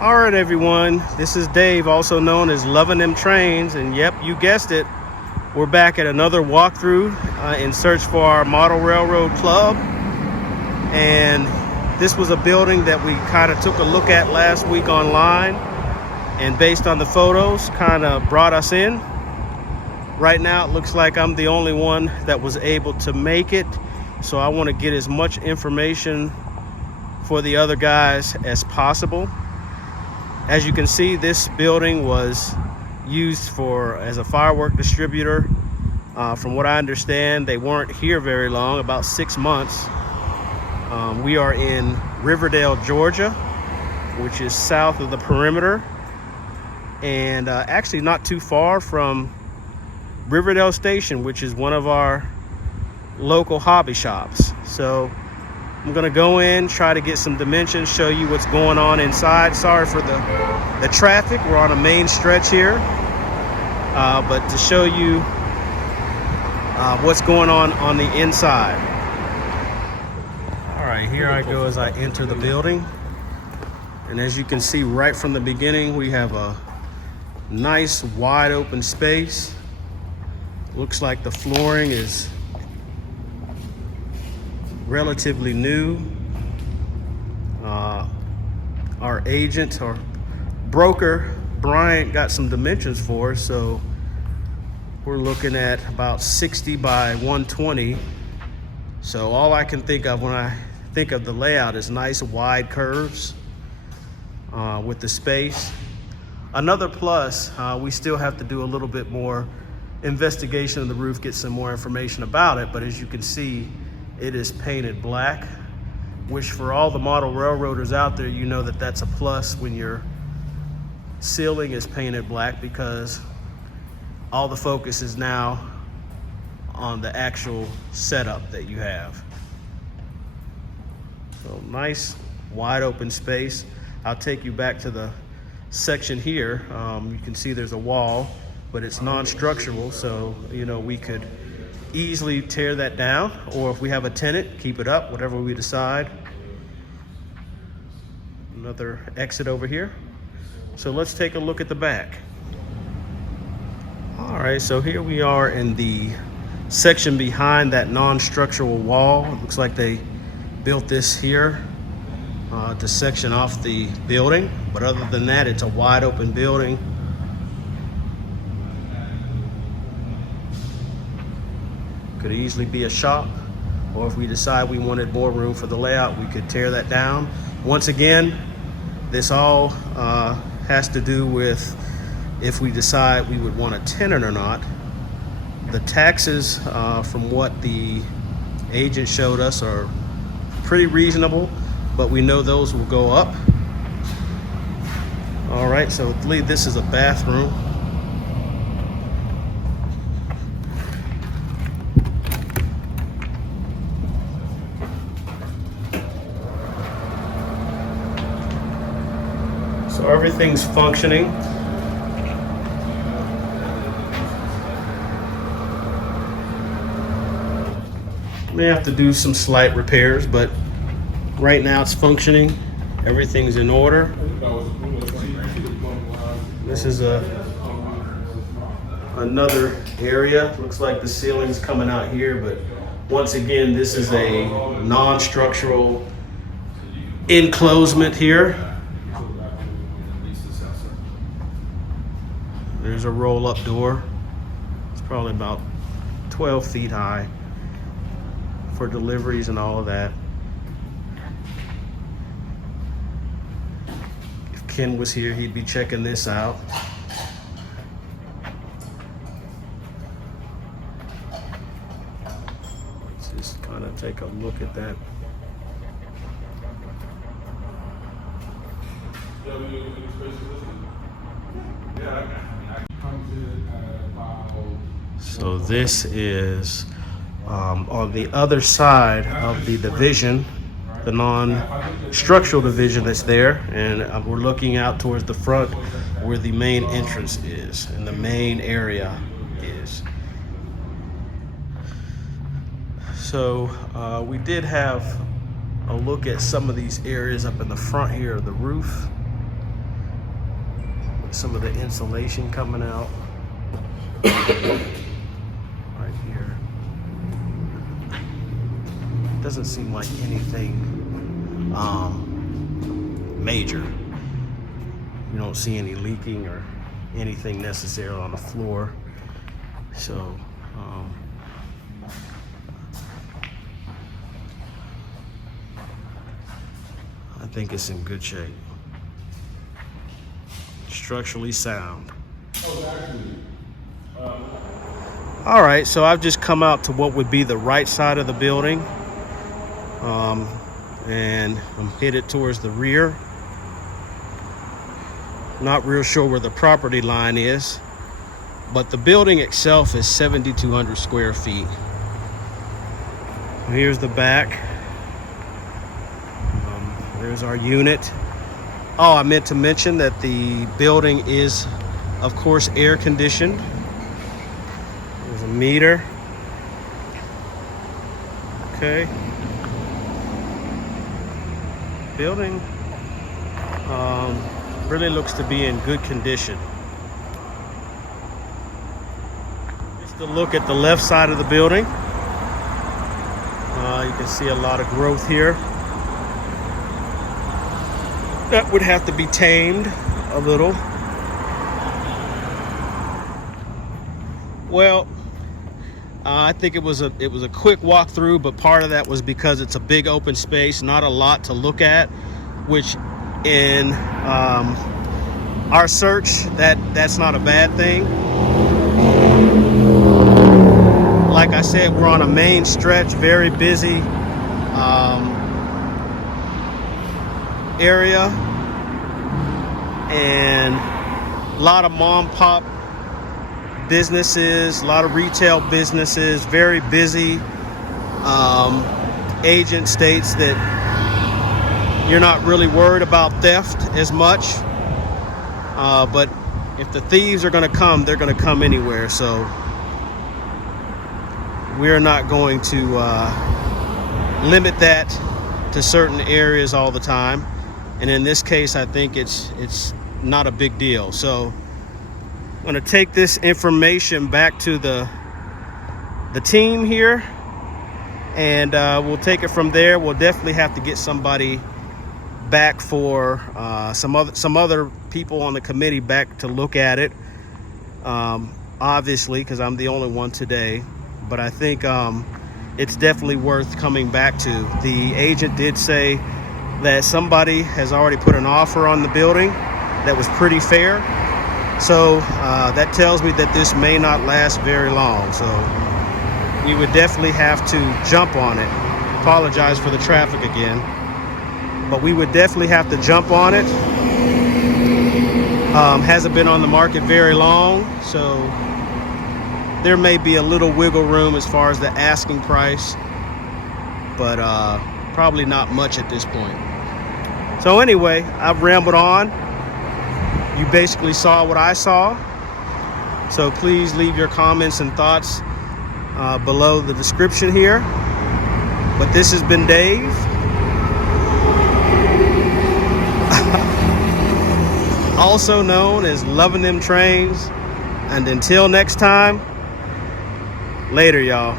All right, everyone. This is Dave, also known as Luvindemtrains, and yep, you guessed it. We're back at another walkthrough in search for our model railroad club. And this was a building that we kind of took a look at last week online, and based on the photos, kind of brought us in. Right now, it looks like I'm the only one that was able to make it, so I want to get as much information for the other guys as possible. As you can see, this building was used as a firework distributor. From what I understand, they weren't here very long, about 6 months. We are in Riverdale, Georgia, which is south of the perimeter, and actually not too far from Riverdale Station, which is one of our local hobby shops. So I'm gonna go in, try to get some dimensions, show you what's going on inside. Sorry for the traffic. We're on a main stretch here, but to show you what's going on the inside. All right, here I go as I enter the building. And as you can see right from the beginning, we have a nice wide open space. Looks like the flooring is relatively new. Our agent or broker, Bryant, got some dimensions for us, so we're looking at about 60 by 120. So all I can think of when I think of the layout is nice wide curves with the space. Another plus, we still have to do a little bit more investigation of the roof, get some more information about it, but as you can see, it is painted black, which for all the model railroaders out there, you know that that's a plus when your ceiling is painted black, because all the focus is now on the actual setup that you have. So nice wide open space. I'll take you back to the section here. You can see there's a wall, but it's non-structural, so we could easily tear that down, or if we have a tenant, keep it up, whatever we decide. Another exit over here. So let's take a look at the back. All right, so here we are in the section behind that non-structural wall. It looks like they built this here to section off the building, but other than that, it's a wide open building. Could easily be a shop, or if we decide we wanted more room for the layout, we could tear that down. Once again, this all has to do with if we decide we would want a tenant or not. The taxes, from what the agent showed us, are pretty reasonable, but we know those will go up. All right, so I believe this is a bathroom. So everything's functioning. May have to do some slight repairs, but right now it's functioning. Everything's in order. This is another area. Looks like the ceiling's coming out here, but once again, this is a non-structural enclosement here. There's a roll-up door. It's probably about 12 feet high for deliveries and all of that. If Ken was here, he'd be checking this out. Let's just kind of take a look at that. So this is on the other side of the division, the non-structural division that's there, and we're looking out towards the front where the main entrance is and the main area is. So we did have a look at some of these areas up in the front here of the roof. some of the insulation coming out right here. Doesn't seem like anything major. You don't see any leaking or anything necessarily on the floor. So I think it's in good shape. Structurally sound. All right, so I've just come out to what would be the right side of the building. And I'm headed towards the rear. Not real sure where the property line is, but the building itself is 7,200 square feet. Here's the back. There's our unit. Oh, I meant to mention that the building is, of course, air conditioned. There's a meter. Okay. Building really looks to be in good condition. Just a look at the left side of the building. You can see a lot of growth here. That would have to be tamed a little. Well, I think it was a quick walkthrough, but part of that was because it's a big open space, not a lot to look at, which in our search, that's not a bad thing. Like I said, we're on a main stretch, very busy area, and a lot of mom pop businesses, a lot of retail businesses, very busy. Agent states that you're not really worried about theft as much, but if the thieves are going to come, they're going to come anywhere. So we're not going to limit that to certain areas all the time. And in this case, I think it's not a big deal. So I'm going to take this information back to the team here, and we'll take it from there. We'll definitely have to get somebody back for some other people on the committee back to look at it, obviously, because I'm the only one today. But I think it's definitely worth coming back to. The agent did say that somebody has already put an offer on the building that was pretty fair. So that tells me that this may not last very long. So we would definitely have to jump on it. Apologize for the traffic again, but we would definitely have to jump on it. Hasn't been on the market very long, so there may be a little wiggle room as far as the asking price, but probably not much at this point. So anyway, I've rambled on. You basically saw what I saw. So please leave your comments and thoughts below the description here. But this has been Dave. Also known as Luvindemtrains. And until next time, later, y'all.